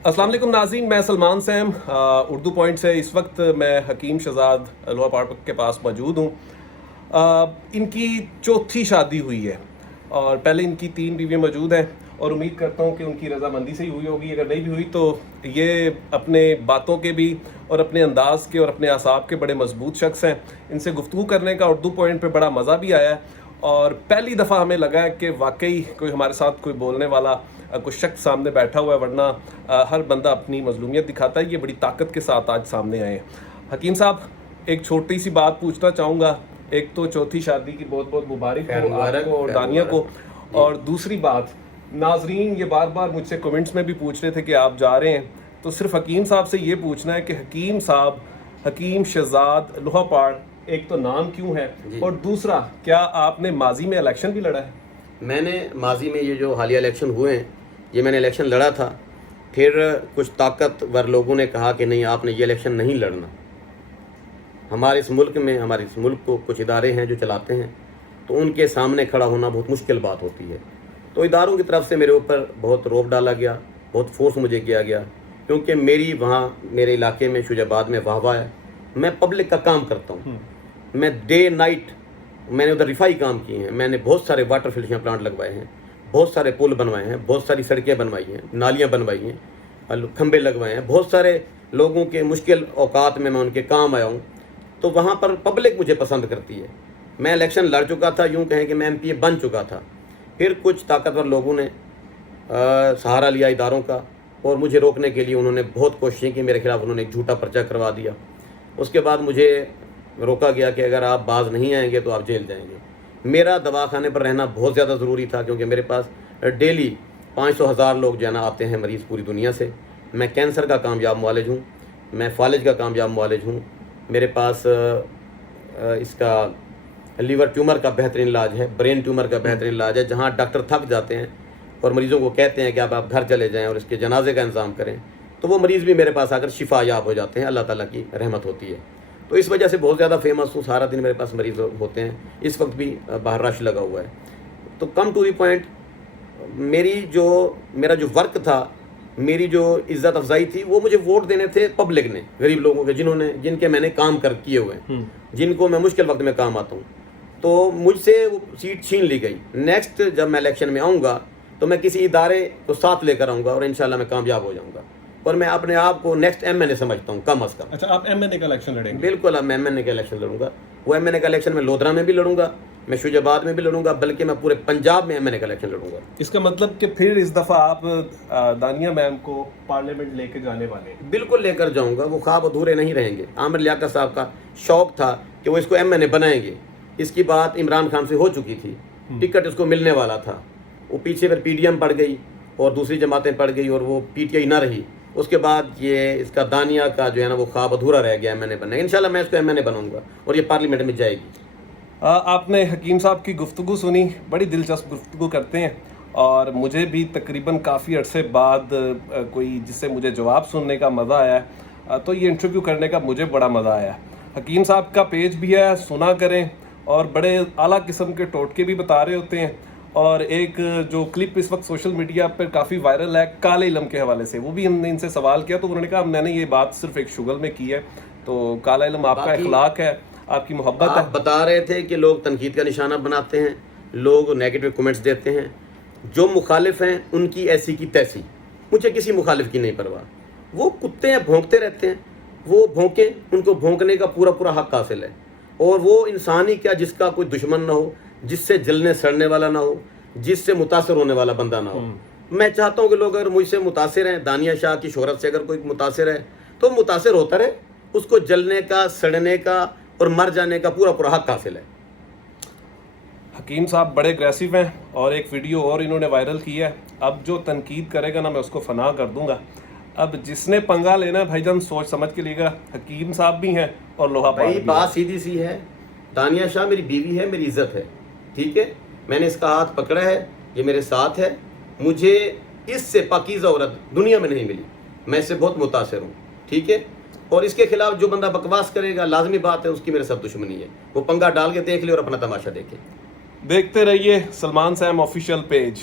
अस्सलाम वालेकुम नाज़रीन, मैं सलमान सैम उर्दू पॉइंट से इस वक्त मैं हकीम शहजाद लोहा पार्क के पास मौजूद हूँ। इनकी चौथी शादी हुई है और पहले इनकी 3 बीवियाँ मौजूद हैं और उम्मीद करता हूँ कि उनकी रजामंदी से ही हुई होगी। अगर नहीं भी हुई तो ये अपने बातों के भी और अपने अंदाज के और अपने आसाब के बड़े मजबूत शख्स हैं। इनसे गुफ्तगू करने का उर्दू पॉइंट पे बड़ा मज़ा भी आया है और पहली दफ़ा हमें लगा है कि वाकई कोई हमारे साथ कोई बोलने वाला कोई शख्स सामने बैठा हुआ है, वरना हर बंदा अपनी मजलूमियत दिखाता है। ये बड़ी ताकत के साथ आज सामने आए हैं। हकीम साहब, एक छोटी सी बात पूछना चाहूँगा। एक तो चौथी शादी की बहुत बहुत मुबारक हो आपको और दानिया को, और दूसरी बात, नाजरीन ये बार बार मुझसे कमेंट्स में भी पूछ रहे थे कि आप जा रहे हैं, तो सिर्फ हकीम साहब से ये पूछना है कि हकीम साहब, हकीम शहजाद लोहा पार्क, एक तो नाम क्यों है और दूसरा क्या आपने माजी में इलेक्शन भी लड़ा है? मैंने माजी में ये जो हालिया इलेक्शन हुए हैं, ये मैंने इलेक्शन लड़ा था। फिर कुछ ताकतवर लोगों ने कहा कि नहीं, आपने ये इलेक्शन नहीं लड़ना। हमारे इस मुल्क को कुछ इदारे हैं जो चलाते हैं, तो उनके सामने खड़ा होना बहुत मुश्किल बात होती है। तो इदारों की तरफ से मेरे ऊपर बहुत रौब डाला गया, बहुत फोर्स मुझे किया गया, क्योंकि मेरी वहाँ मेरे इलाके में शुजाबाद में वाहवा है। मैं पब्लिक का काम करता हूँ, मैं डे नाइट मैंने उधर रिफाई काम किए हैं, मैंने बहुत सारे वाटर फिल्ट्रेशन प्लांट लगवाए हैं, बहुत सारे पुल बनवाए हैं, बहुत सारी सड़कें बनवाई हैं, नालियाँ बनवाई हैं, खंबे लगवाए हैं, बहुत सारे लोगों के मुश्किल औकात में मैं उनके काम आया हूँ। तो वहाँ पर पब्लिक मुझे पसंद करती है। मैं इलेक्शन लड़ चुका था, यूँ कहें कि मैं MPA बन चुका था। फिर कुछ ताकतवर लोगों ने सहारा लिया इदारों का, और मुझे रोकने के लिए उन्होंने बहुत कोशिशें की। मेरे खिलाफ उन्होंने एक झूठा पर्चा करवा दिया। उसके बाद मुझे रोका गया कि अगर आप बाज नहीं आएंगे तो आप जेल जाएंगे। मेरा दवाखाने पर रहना बहुत ज़्यादा ज़रूरी था, क्योंकि मेरे पास डेली 500,000 लोग जो है ना आते हैं मरीज़ पूरी दुनिया से। मैं कैंसर का कामयाब मुआलिज हूँ, मैं फालिज का कामयाब मुआलिज हूँ। मेरे पास इसका लीवर ट्यूमर का बेहतरीन इलाज है, ब्रेन ट्यूमर का बेहतरीन इलाज है। जहाँ डॉक्टर थक जाते हैं और मरीज़ों को कहते हैं कि आप घर चले जाएँ और इसके जनाजे का इंतज़ाम करें, तो वो मरीज़ भी मेरे पास आकर शिफा याब हो जाते हैं। अल्लाह ताला की रहमत होती है। तो इस वजह से बहुत ज़्यादा फेमस हूँ। सारा दिन मेरे पास मरीज़ होते हैं। इस वक्त भी बाहर रश लगा हुआ है। तो कम टू दी पॉइंट, मेरा जो वर्क था, मेरी जो इज़्ज़त अफजाई थी, वो मुझे वोट देने थे पब्लिक ने, गरीब लोगों के, जिनके मैंने काम किए हुए हैं, जिनको मैं मुश्किल वक्त में काम आता हूँ। तो मुझसे वो सीट छीन ली गई। नेक्स्ट जब मैं इलेक्शन में आऊँगा तो मैं किसी इदारे को साथ लेकर आऊँगा और इंशाल्लाह मैं कामयाब हो जाऊँगा। और मैं अपने आप को नेक्स्ट MNA समझता हूँ, कम अज़ कम। अच्छा, आप MNA का इलेक्शन लड़ेंगे? बिल्कुल, अब मैं MNA का इलेक्शन लड़ूंगा। वो MNA का इलेक्शन मैं लोधरा में भी लड़ूंगा, मैं शुजाबाद में भी लड़ूंगा, बल्कि मैं पूरे पंजाब में MNA का इलेक्शन लड़ूंगा। इसका मतलब कि फिर इस दफ़ा आप दानिया मैम को पार्लियामेंट लेके जाने वाले हैं? बिल्कुल लेकर जाऊंगा। वो ख्वाब अधूरे नहीं रहेंगे। आमिर लियाकत साहब का शौक था कि वो इसको MNA बनाएंगे। इसकी बात इमरान खान से हो चुकी थी, टिकट इसको मिलने वाला था। वो पीछे फिर PDM पड़ गई और दूसरी जमातें पड़ गई और वो PTI ना रही। उसके बाद ये इसका दानिया का जो है ना वो ख्वाब अधूरा रह गया MNA बनने। इंशाल्लाह मैं इसको MNA बनाऊंगा और ये पार्लियामेंट में जाएगी। आपने हकीम साहब की गुफ्तगू सुनी, बड़ी दिलचस्प गुफ्तगू करते हैं और मुझे भी तकरीबन काफ़ी अरसे बाद कोई जिससे मुझे जवाब सुनने का मज़ा आया, तो ये इंटरव्यू करने का मुझे बड़ा मज़ा आया। हकीम साहब का पेज भी है, सुना करें, और बड़े आला किस्म के टोटके भी बता रहे होते हैं। और एक जो क्लिप इस वक्त सोशल मीडिया पर काफ़ी वायरल है काले इल्म के हवाले से, वो भी हमने इनसे सवाल किया तो उन्होंने कहा मैंने ये बात सिर्फ एक शुगल में की है। तो काला इल्म आपका इखलाक है, आपकी मोहब्बत है। बता रहे थे कि लोग तनकीद का निशाना बनाते हैं, लोग नेगेटिव कमेंट्स देते हैं, जो मुखालिफ हैं उनकी ऐसी की तैसी। मुझे किसी मुखालिफ की नहीं परवाह। वो कुत्ते हैं, भौंकते रहते हैं, वो भौंकें, उनको भौंकने का पूरा पूरा हक हासिल है। और वो इंसान ही क्या जिसका कोई दुश्मन ना हो, जिससे जलने सड़ने वाला ना हो, जिससे मुतासर होने वाला बंदा ना हो। मैं चाहता हूँ कि लोग अगर मुझसे मुतासर हैं, दानिया शाह की शोहरत से अगर कोई मुतासर है तो मुतासर होता रहे, उसको जलने का, सड़ने का और मर जाने का पूरा पूरा हक हासिल है। हकीम साहब बड़े अग्रेसिव हैं और एक वीडियो और इन्होंने वायरल किया है। अब जो तनकीद करेगा ना मैं उसको फना कर दूंगा। अब जिसने पंगा लेना है भाईजान सोच समझ के लेगा। हकीम साहब भी हैं और लोहा पार्क भी। बात सीधी सी है, दानिया शाह मेरी बीवी है, मेरी इज्जत है, ठीक है। मैंने इसका हाथ पकड़ा है, ये मेरे साथ है। मुझे इससे पाकीज़ा औरत दुनिया में नहीं मिली, मैं इससे बहुत मुतासिर हूँ, ठीक है। और इसके खिलाफ जो बंदा बकवास करेगा, लाजमी बात है उसकी मेरे साथ दुश्मनी है। वो पंगा डाल के देख ले और अपना तमाशा देखे। देखते रहिए सलमान सैम ऑफिशियल पेज।